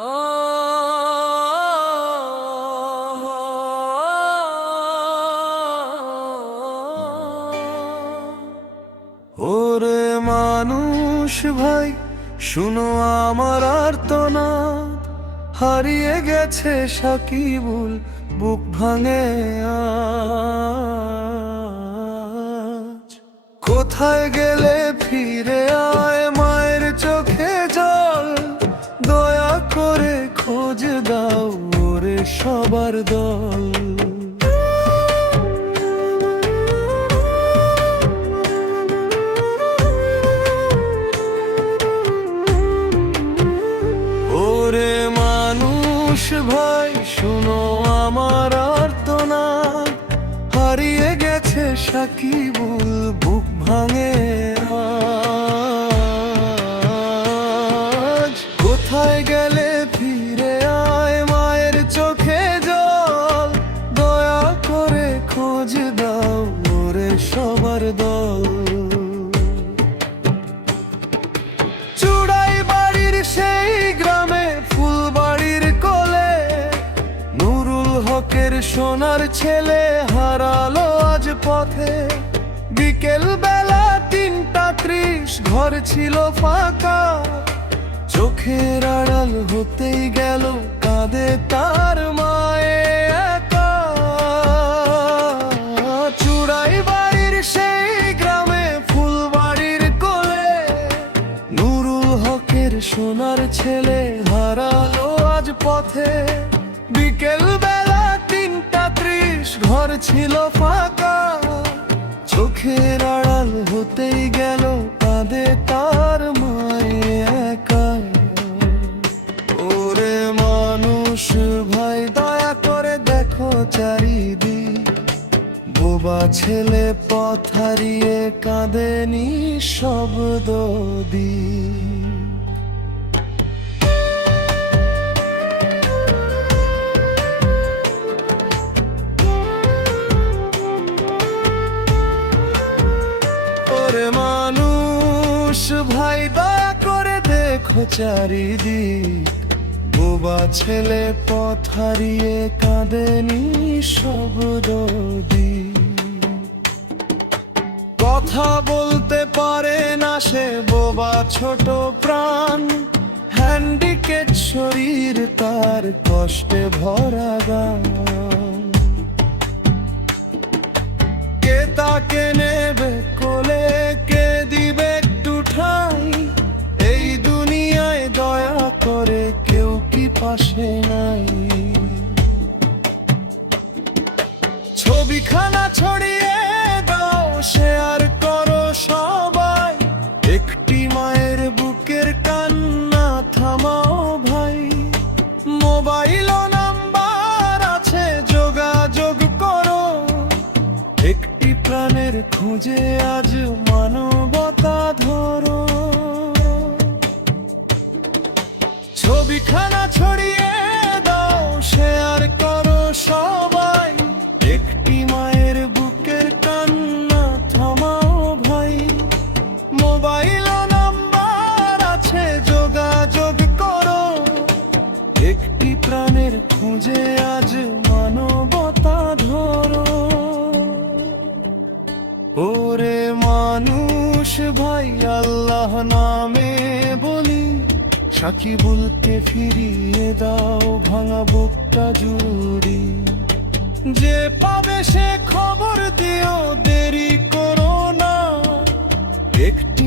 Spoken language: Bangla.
ওরে মানুষ ভাই, শুনো আমার আর্তনাদ, হারিয়ে গেছে সাকিবুল, বুক ভাঙে আজ। কোথায় গেলে ফিরে আয়, মায়ের চোখে জল, দয়া করে খোঁজ দাও ওরে সবার দল। ওরে মানুষ ভাই, শুনো আমার আর্তনাদ, হারিয়ে গেছে সাকিবুল, বুক ভাঙে আজ। কোথায় গেলে ফিরে আয়, মায়ের চোখে জল, দয়া করে খোঁজ দাও ওরে সবার দল। চূড়াই বাড়ির সেই গ্রামে, ফুলবাড়ির কোলে, নুরুল হকের সোনার ছেলে হারালো আজ পথে। বিকেল বেলা ৩:৩০, ঘর ছিল ফাঁকা, চোখের আড়াল হতেই গেল, কাঁদে তার মায়ে একা। চূড়াই বাড়ির সেই গ্রামে, ফুলবাড়ির কোলে, নুরুল হকের সোনার ছেলে হারালো আজ পথে। বিকেল বেলা ৩:৩০, ঘর ছিল ফাঁকা, চোখের আড়াল হতেই গেল, কাঁদে তার মায়ে একা। ওরে মানুষ ভাই, দয়া করে দেখো চারিদিক, বোবা ছেলে পথ হারিয়ে কাঁদে নিঃশব্দ দিক। ওরে মানুষ ভাই, দয়া করে দেখো চারিদিক, বোবা ছেলে পথ হারিয়ে কাঁদে নিঃশব্দ দিক। কথা বলতে পারে না সে বোবা ছোট প্রাণ, হ্যান্ডিক্যাপ শরীর তার, কষ্টে ভরা গান। কে তাকে নেবে কোলে, কে দিবে একটু ঠাঁই, এই দুনিয়ায় দয়া করে কেউ কি পাশে নাই। ছবিখানা ছড়িয়ে দাও, শেয়ার করো সবাই, একটি মায়ের বুকের কান্না থামাও ভাই। মোবাইল নাম্বার আছে, যোগাযোগ করো, একটি প্রাণের খুঁজে আজ মানবতা ধরো। ছবিখানা ছড়িয়ে দাও, শেয়ার করো সবাই, একটি মায়ের বুকের কান্না থামাও ভাই। মোবাইল নাম্বার আছে, যোগাযোগ করো, একটি প্রাণের খুঁজে আজ মানবতা ধরো। ওরে মানুষ ভাই, আল্লাহ নামে বলি, সাকিবুলকে ফিরিয়ে দাও ভাঙা বুকটা জুড়ি। যে পাবে সে খবর দিও, দেরি করো না, একটি